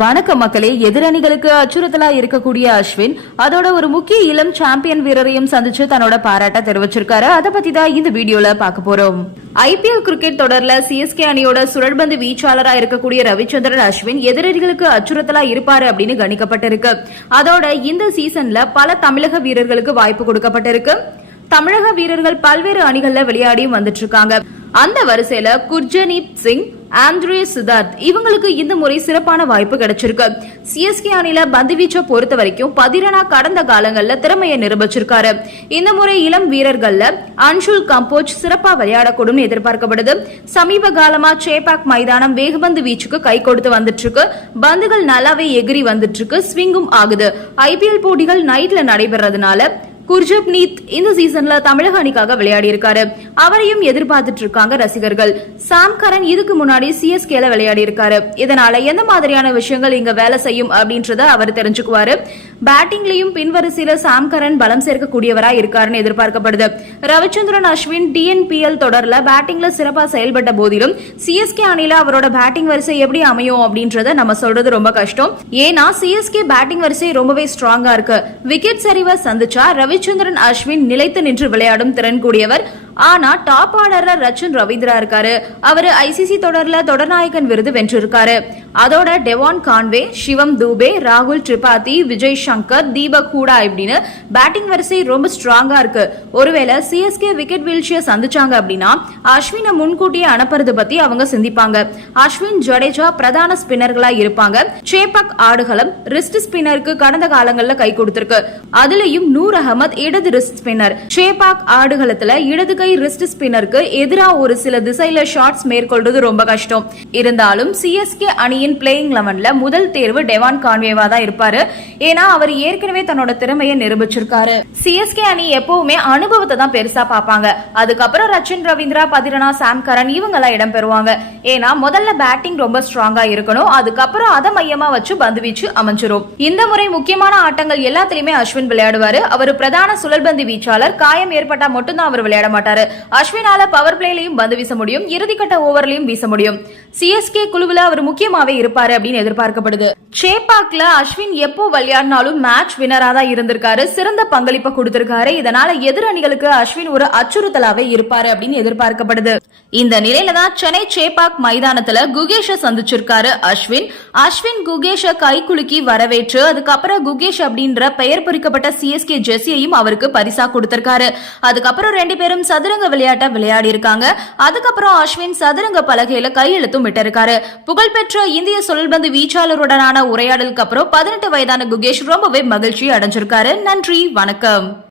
வணக்கம் மக்களே எதிரணிகளுக்கு அச்சுறுத்தலா இருக்கக்கூடிய அஸ்வின் அதோட ஒரு முக்கிய இளம் சாம்பியன் வீரரையும் சந்திச்சு தன்னோட பாராட்ட தெரிவிச்சிருக்காரு. அதை பத்தி தான் இந்த வீடியோல பார்க்க போறோம். ஐபிஎல் கிரிக்கெட் தொடர்ல சிஎஸ்கே அணியோட சுழற்பந்து வீச்சாளரா இருக்கக்கூடிய ரவிச்சந்திரன் அஸ்வின் எதிரணிகளுக்கு அச்சுறுத்தலா இருப்பாரு அப்படின்னு கணிக்கப்பட்டிருக்கு. அதோட இந்த சீசன்ல பல தமிழக வீரர்களுக்கு வாய்ப்பு கொடுக்கப்பட்டிருக்கு. தமிழக வீரர்கள் பல்வேறு அணிகள்ல விளையாடியும் வந்துட்டு இருக்காங்க. அந்த வரிசையில குர்ஜனீத் சிங் ஆண்ட்ரே சித்தார்த் இவங்களுக்கு இந்த முறை சிறப்பான வாய்ப்பு கிடைச்சிருக்கு. சிஎஸ்கே அணில பந்துவீச்சை பொறுத்த வரைக்கும் பதிரனா கடந்த காலங்கள்ல திறமையை நிரூபிச்சிருக்காரு. இந்த முறை இளம் வீரர்கள்ல அன்ஷுல் கம்போஜ் சிறப்பா விளையாடக்கூடும் எதிர்பார்க்கப்படுது. சமீப காலமா சேபாக் மைதானம் வேகபந்து வீச்சுக்கு கை கொடுத்து வந்துட்டு இருக்கு பந்துகள் நல்லாவே எகிரி வந்துட்டு இருக்கு ஸ்விங்கும் ஆகுது. ஐபிஎல் போட்டிகள் நைட்ல நடைபெறதுனால குர்ஜப்னீத் இந்த சீசன்ல தமிழக அணிக்காக விளையாடி இருக்காரு அவரையும் எதிர்பார்த்துட்டு இருக்காங்க ரசிகர்கள். சாம் கரன் இதுக்கு முன்னாடி சிஎஸ்கேல விளையாடி இருக்காரு இதனால எந்த மாதிரியான விஷயங்கள் இங்க வேலை செய்யும் அப்படின்றத அவர் தெரிஞ்சுக்குவாரு. பேட்டிங்லயும் பின்வரிசையில சாம் கரன் பலம் சேர்க்கக்கூடியவரா இருக்காருன்னு எதிர்பார்க்கப்படுது. ரவிச்சந்திரன் அஸ்வின் டிஎன்பிஎல் தொடர்ல பேட்டிங்ல சிறப்பா செயல்பட்ட போதிலும் சிஎஸ்கே அணில அவரோட பேட்டிங் வரிசை எப்படி அமையும் அப்படின்றத நம்ம சொல்றது ரொம்ப கஷ்டம். ஏன்னா சிஎஸ்கே பேட்டிங் வரிசை ரொம்பவே ஸ்ட்ராங்கா இருக்கு. விக்கெட் சரிவை சந்திச்சா ரவிச்சந்திரன் அஸ்வின் நிலைத்து நின்று விளையாடும் திறன் கூடியவர் ஆனா டாப் ஆர்டர்ல ரச்சன் ரவீந்திரா இருக்காரு. அவரு ஐசிசி தொடர்ல தொடர்நாயகன் விருது வென்றிருக்காரு. அதோட டெவான் கான்வே சிவம் தூபே ராகுல் திரிபாதி விஜய் சங்கர் தீபக் ஹூடா இப்படின்னு பேட்டிங் வரிசை ரொம்ப ஸ்ட்ராங்கா இருக்கு. ஒருவேளை சிஎஸ்கே விக்கெட் வீழ்ச்சியை சந்திச்சாங்க அப்படின்னா அஸ்வினை முன்கூட்டியே அனுப்புறது பத்தி அவங்க சிந்திப்பாங்க. அஸ்வின் ஜடேஜா பிரதான ஸ்பின்னர்களா இருப்பாங்க. சேபக் ஆடுகளம் ரிஸ்ட் ஸ்பின்னருக்கு கடந்த காலங்கள்ல கை கொடுத்திருக்கு. அதுலயும் நூர் அகமது இடது ரிஸ்ட் ஸ்பின்னர் சேபாக் ஆடுகளத்துல இடது கை ரிஸ்ட் ஸ்பின்னருக்கு எதிரா ஒரு சில திசையில ஷாட்ஸ் மேற்கொள்றது ரொம்ப கஷ்டம். இருந்தாலும் சிஎஸ்கே அணியின் பிளேயிங் லெவன்ல முதல் தேர்வு டெவான் கான்வேவா தான் இருப்பாரு. ஏன்னா அவர் ஏற்கனவே தன்னோட திறமையை நிரூபிச்சிருக்காரு. சிஎஸ்கே அணி எப்பவுமே அனுபவத்தை தான் பெருசா பார்ப்பாங்க. அதுக்கப்புறம் ரச்சின் ரவீந்திரா பதிரனா சாம் கரன் இவங்க எல்லாம் இடம் பெறுவாங்க. ஏன்னா முதல்ல பேட்டிங் ரொம்ப ஸ்ட்ராங்கா இருக்கணும். அதுக்கப்புறம் அதை மையமா வச்சு பந்து வீச்சு அமைஞ்சிரும். இந்த முறை முக்கியமான ஆட்டங்கள் எல்லாத்திலயுமே அஸ்வின் விளையாடுவாரு. அவர் பிரதான சுழல்பந்து வீச்சாளர். காயம் ஏற்பட்டா மட்டும்தான் அவர் விளையாட மாட்டாரு. அஸ்வினால பவர் பிளேலையும் பந்து வீச முடியும். இறுதிக்கட்ட ஓவர்லையும் வீச முடியும். சிஎஸ்கே குழுவுல அவர் முக்கியமாவே இருப்பாரு அப்படின்னு எதிர்பார்க்கப்படுது. சேப்பாக்ல அஸ்வின் எப்போ விளையாடினாலும் மேட்ச் வினரா தான் இருந்திருக்காரு. சிறந்த பங்களிப்பை கொடுத்திருக்காரு. இதனால எதிர் அணிகளுக்கு அஸ்வின் ஒரு அச்சுறுத்தலாவே இருப்பாரு அப்படின்னு எதிர்பார்க்கப்படுது. இந்த நிலையில தான் சென்னை சேப்பாக் மைதானத்துல குகேஷ சந்திச்சிருக்காரு அஸ்வின். அஸ்வின் குகேஷ கை குலுக்கி வரவேற்று அதுக்கப்புறம் குகேஷ் அப்படின்ற பெயர் பொறிக்கப்பட்ட சிஎஸ்கே ஜெர்சியையும் அவருக்கு பரிசா கொடுத்திருக்காரு. அதுக்கப்புறம் ரெண்டு பேரும் சதுரங்க விளையாட்ட விளையாடி இருக்காங்க. அதுக்கப்புறம் அஸ்வின் சதுரங்க பலகையில கையெழுத்தும் விட்டிருக்காரு புகழ்பெற்ற இந்திய சொல்பந்து வீச்சாளருடனான உரையாடலுக்கு அப்புறம் பதினெட்டு வயதான குகேஷ் ரொம்பவே மகிழ்ச்சி அடைஞ்சிருக்காரு. நன்றி வணக்கம்.